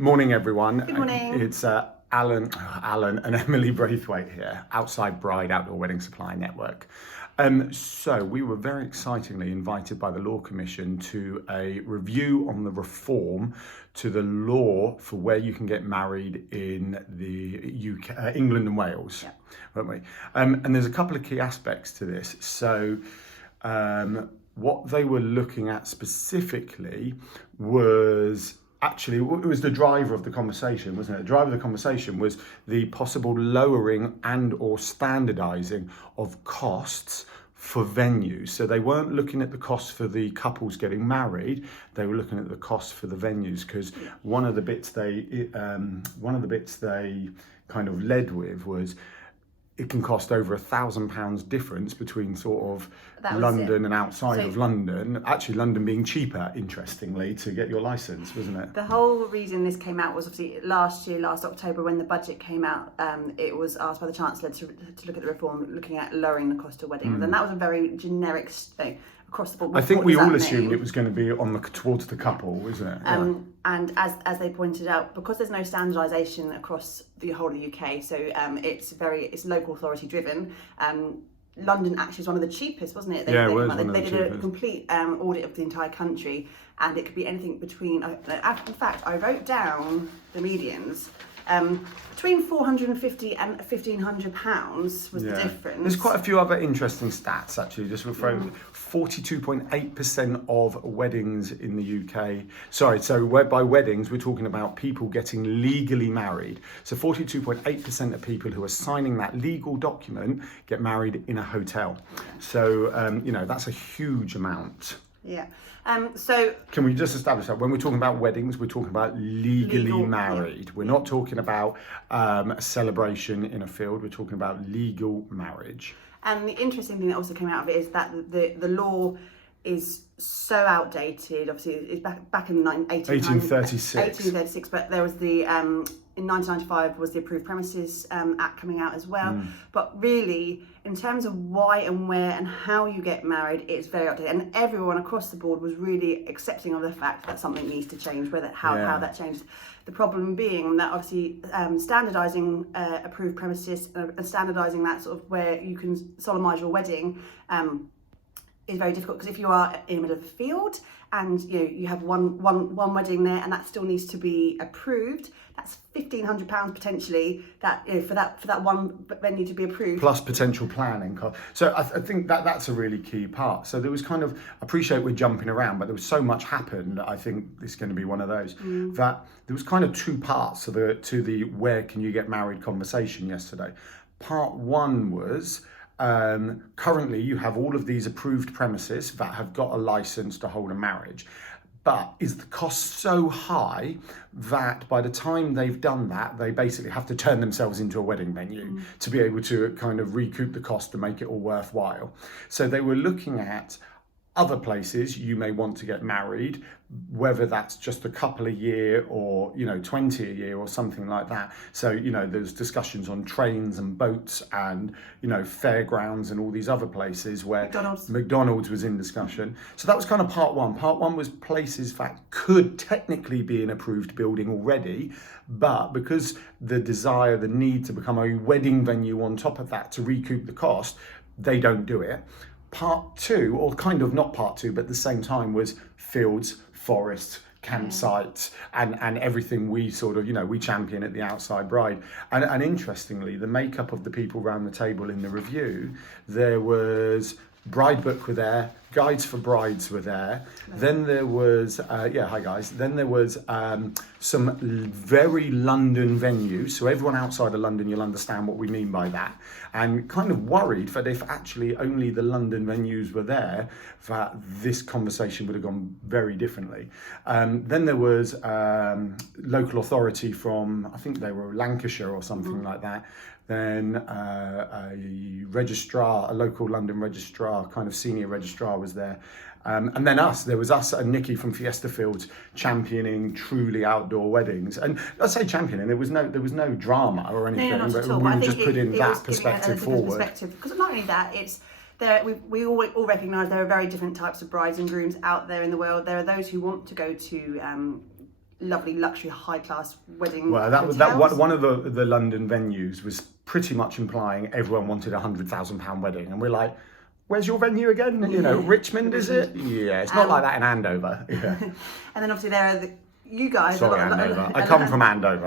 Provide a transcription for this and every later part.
Morning, everyone. Good morning. It's Alan and Emily Braithwaite here, Outside Bride Outdoor Wedding Supply Network. So we were very excitingly invited by the Law Commission to a review on the reform to the law for where you can get married in the UK, England and Wales, weren't we? And there's a couple of key aspects to this. So what they were looking at specifically was actually, it was the driver of the conversation, wasn't it? The driver of the conversation was the possible lowering and or standardising of costs for venues. So they weren't looking at the costs for the couples getting married, they were looking at the costs for the venues, because one of the bits they kind of led with was it can cost over £1,000 difference between sort of London and outside of London. Actually, London being cheaper, interestingly, to get your licence, wasn't it? The whole reason this came out was obviously last October, when the budget came out, it was asked by the Chancellor to look at the reform, looking at lowering the cost of weddings. And that was a very generic across the board. I think we all assumed it was going to be towards the couple, isn't it? And as they pointed out, because there's no standardisation across the whole of the UK, so it's local authority driven. London actually is one of the cheapest, wasn't it? They did a complete audit of the entire country, and it could be anything between. In fact, I wrote down the medians. Between £450 and £1,500 was the difference. There's quite a few other interesting stats, actually, just referring. 42.8% of weddings in the UK. Sorry, so by weddings, we're talking about people getting legally married. So 42.8% of people who are signing that legal document get married in a hotel. So, that's a huge amount. Yeah. So can we just establish that when we're talking about weddings, we're talking about legally married. Yeah. We're not talking about a celebration in a field. We're talking about legal marriage. And the interesting thing that also came out of it is that the law is so outdated. Obviously, it's back in 1836. 1836, but there was the in 1995 was the Approved Premises Act coming out as well. But really, in terms of why and where and how you get married, it's very outdated. And everyone across the board was really accepting of the fact that something needs to change, how that changed. The problem being that obviously standardising approved premises and standardising that sort of where you can solemnise your wedding is very difficult, because if you are in the middle of a field and you have one wedding there and that still needs to be approved, that's £1,500 potentially for that one venue to be approved, plus potential planning cost. So I think that's a really key part. So there was kind of, I appreciate we're jumping around, but there was so much happened that I think it's going to be one of those that there was kind of two parts to the where can you get married conversation yesterday. Part one was currently you have all of these approved premises that have got a license to hold a marriage, but is the cost so high that by the time they've done that, they basically have to turn themselves into a wedding venue to be able to kind of recoup the cost to make it all worthwhile. So they were looking at other places you may want to get married, whether that's just a couple a year or 20 a year or something like that. So there's discussions on trains and boats and fairgrounds and all these other places where McDonald's was in discussion. So that was kind of part one. Part one was places that could technically be an approved building already, but because the need to become a wedding venue on top of that to recoup the cost, they don't do it. Part two, or kind of not part two, but at the same time, was fields, forests, campsites, and everything we sort of, we champion at the Outside Bride. And interestingly, the makeup of the people around the table in the review, there was Bride Book were there, Guides for Brides were there. Then there was, hi guys. Then there was some very London venues. So everyone outside of London, you'll understand what we mean by that. And kind of worried that if actually only the London venues were there, that this conversation would have gone very differently. Then there was local authority from, I think they were Lancashire or something like that. Then a local London registrar, kind of senior registrar was there. And then there was us and Nikki from Fiesta Fields championing truly outdoor weddings. And I say championing, there was no drama or anything, but we were just putting that perspective forward. Because not only that, it's there. We all recognise there are very different types of brides and grooms out there in the world. There are those who want to go to lovely luxury high class wedding Well, that was hotels. one of the London venues was pretty much implying everyone wanted £100,000 wedding, and we're like, where's your venue again? You know, Richmond, is it? Yeah, it's not like that in Andover. Yeah. And then obviously there are you guys. Sorry, Andover. I come from Andover.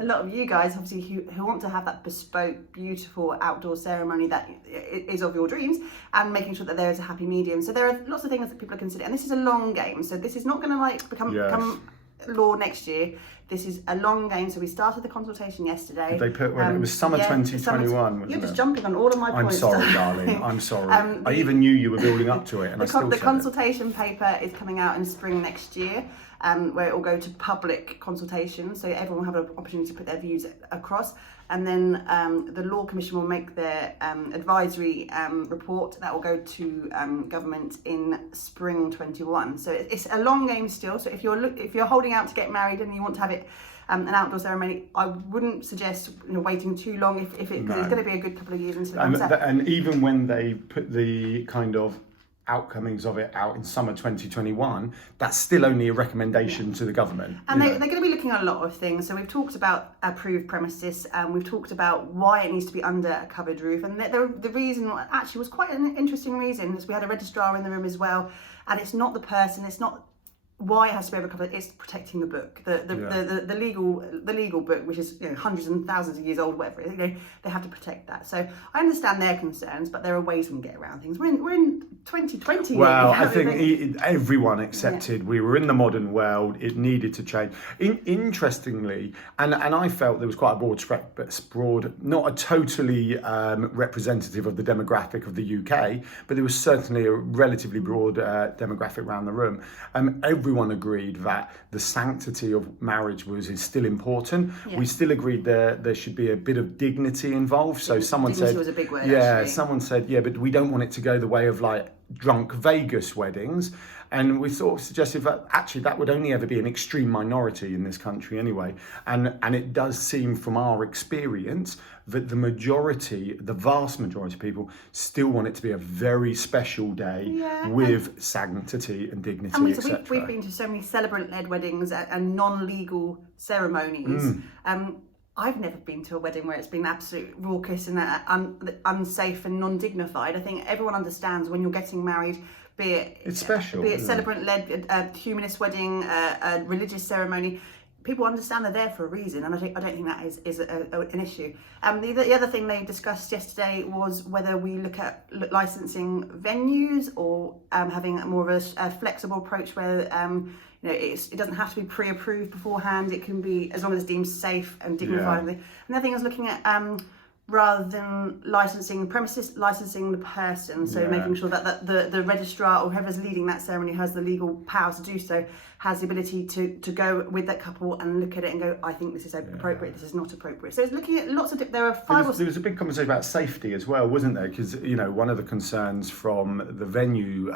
A lot of you guys, obviously, who want to have that bespoke, beautiful outdoor ceremony that is of your dreams, and making sure that there is a happy medium. So there are lots of things that people are considering, and this is a long game. So this is not going to like become law next year. This is a long game. So we started the consultation yesterday. They put when it was summer 2021. You're just it? jumping on all of my I'm points. sorry, darling. I'm sorry. I even knew you were building up to it, and The consultation paper is coming out in spring next year, where it will go to public consultation, so everyone will have an opportunity to put their views across. And then the Law Commission will make their advisory report that will go to government in spring 21. So it's a long game still. So if you're holding out to get married and you want to have it an outdoor ceremony, I wouldn't suggest waiting too long because it's going to be a good couple of years until it comes out. And even when they put the kind of outcomings of it out in summer 2021, that's still only a recommendation to the government. And they're going to be looking at a lot of things. So we've talked about approved premises, and we've talked about why it needs to be under a covered roof. And the reason actually was quite an interesting reason, is we had a registrar in the room as well. And it's not the person, it's not why it has to be over covered, it's protecting the book, the legal book, which is hundreds and thousands of years old, whatever. They have to protect that. So I understand their concerns, but there are ways we can get around things. We're in 2020. Well, I think everyone accepted we were in the modern world. It needed to change. Interestingly, and I felt there was quite a broad, not a totally representative of the demographic of the UK, but there was certainly a relatively broad demographic around the room. Everyone agreed that the sanctity of marriage is still important. Yeah. We still agreed there should be a bit of dignity involved. So someone dignity said, was a big word, yeah, actually. Someone said, yeah, but we don't want it to go the way of like drunk Vegas weddings. And we sort of suggested that actually that would only ever be an extreme minority in this country anyway. And it does seem from our experience that the vast majority of people still want it to be a very special day with sanctity and dignity, etc. We've been to so many celebrant-led weddings and non-legal ceremonies. I've never been to a wedding where it's been absolute raucous and unsafe and non-dignified. I think everyone understands when you're getting married, be it celebrant-led, humanist wedding, a religious ceremony, people understand they're there for a reason, and I don't think that is an issue. The other thing they discussed yesterday was whether we look at licensing venues or having more of a flexible approach where it doesn't have to be pre-approved beforehand. It can be as long as it's deemed safe and dignified. Yeah. And the other thing I was looking at, rather than licensing the premises, licensing the person. So making sure that the registrar or whoever's leading that ceremony has the legal power to do so, has the ability to go with that couple and look at it and go, I think this is appropriate, this is not appropriate. So it's looking at lots of there are there was a big conversation about safety as well, wasn't there? Because one of the concerns from the venue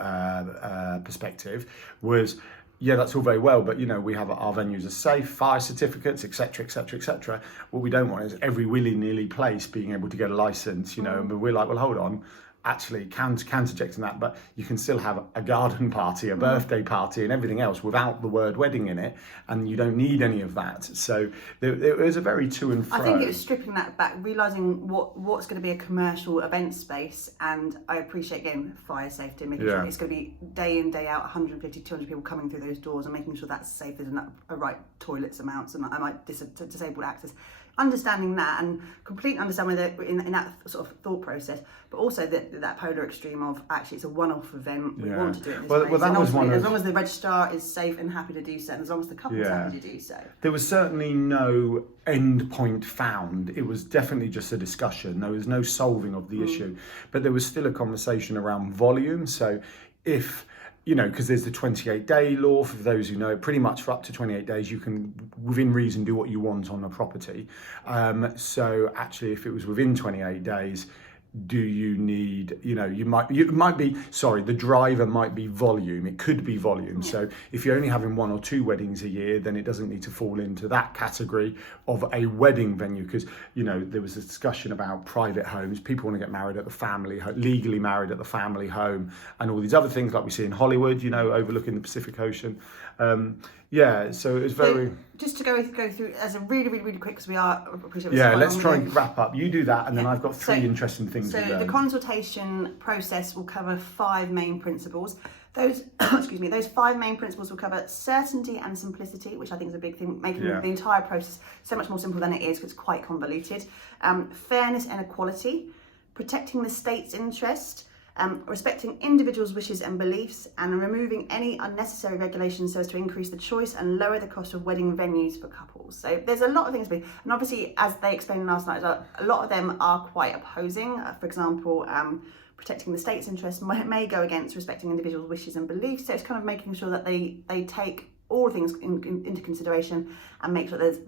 perspective was, yeah, that's all very well, but we have our venues are safe, fire certificates, etc., etc., etc. What we don't want is every willy-nilly place being able to get a license, But we're like, well, hold on. Actually, counterjecting that, but you can still have a garden party, a birthday party, and everything else without the word wedding in it, and you don't need any of that. So it was a very to and fro. I think it was stripping that back, realising what's going to be a commercial event space, and I appreciate, again, fire safety, making sure it's going to be day in, day out, 150, 200 people coming through those doors, and making sure that's safe, there's a right toilets amounts, and I might disabled access. Understanding that and complete understanding in that sort of thought process, but also that polar extreme of actually it's a one-off event. We want to do it in this place. Well, that was as long as the registrar is safe and happy to do so, and as long as the couple's happy to do so. There was certainly no end point found. It was definitely just a discussion. There was no solving of the issue, but there was still a conversation around volume. So if because there's the 28-day law, for those who know, pretty much for up to 28 days, you can, within reason, do what you want on a property. So actually, if it was within 28 days, do you need, the driver might be volume. It could be volume. Yeah. So if you're only having 1 or 2 weddings a year, then it doesn't need to fall into that category of a wedding venue. Because, there was a discussion about private homes. People want to get married at the family, legally married at the family home, and all these other things like we see in Hollywood, overlooking the Pacific Ocean. Yeah, so it was very. So just to go through as a really quick, because we are appreciate. Yeah, let's try and wrap up. You do that, and then Yeah. I've got three interesting things So to learn. the consultation process will cover 5 main principles. Those, excuse me, those 5 main principles will cover certainty and simplicity, which I think is a big thing, making Yeah. the entire process so much more simple than it is, because it's quite convoluted. Fairness and equality, protecting the state's interest, respecting individuals' wishes and beliefs, and removing any unnecessary regulations so as to increase the choice and lower the cost of wedding venues for couples. So there's a lot of things, and obviously, as they explained last night, a lot of them are quite opposing. For example, protecting the state's interest may go against respecting individuals' wishes and beliefs. So it's kind of making sure that they take all things into consideration and make sure there's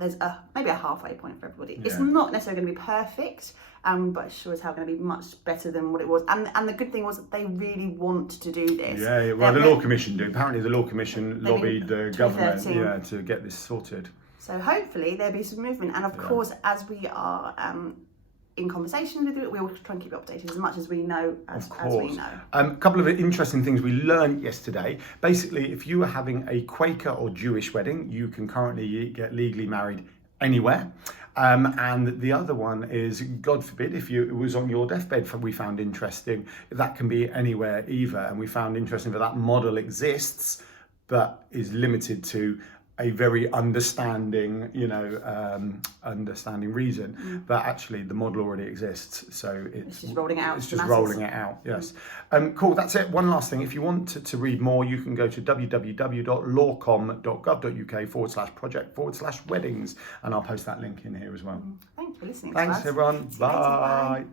maybe a halfway point for everybody. Yeah. It's not necessarily going to be perfect, but it sure as hell going to be much better than what it was. And the good thing was that they really want to do this. Yeah, well, the Law Commission do. Apparently, the Law Commission lobbied the government 2013. to get this sorted. So hopefully there'll be some movement. And of course, as we are in conversation with it, we'll try and keep you updated as much as we know, as we know. A couple of interesting things we learned yesterday. Basically, if you are having a Quaker or Jewish wedding, you can currently get legally married anywhere. And the other one is, God forbid, if it was on your deathbed, we found interesting, that can be anywhere either. And we found interesting that model exists, but is limited to a very understanding reason, but actually the model already exists, so it's just rolling it out. It's just rolling it out. Yes. Cool. That's it. One last thing. If you want to read more, you can go to www.lawcom.gov.uk/project/weddings, and I'll post that link in here as well. Thanks for listening. Thanks, everyone. Bye.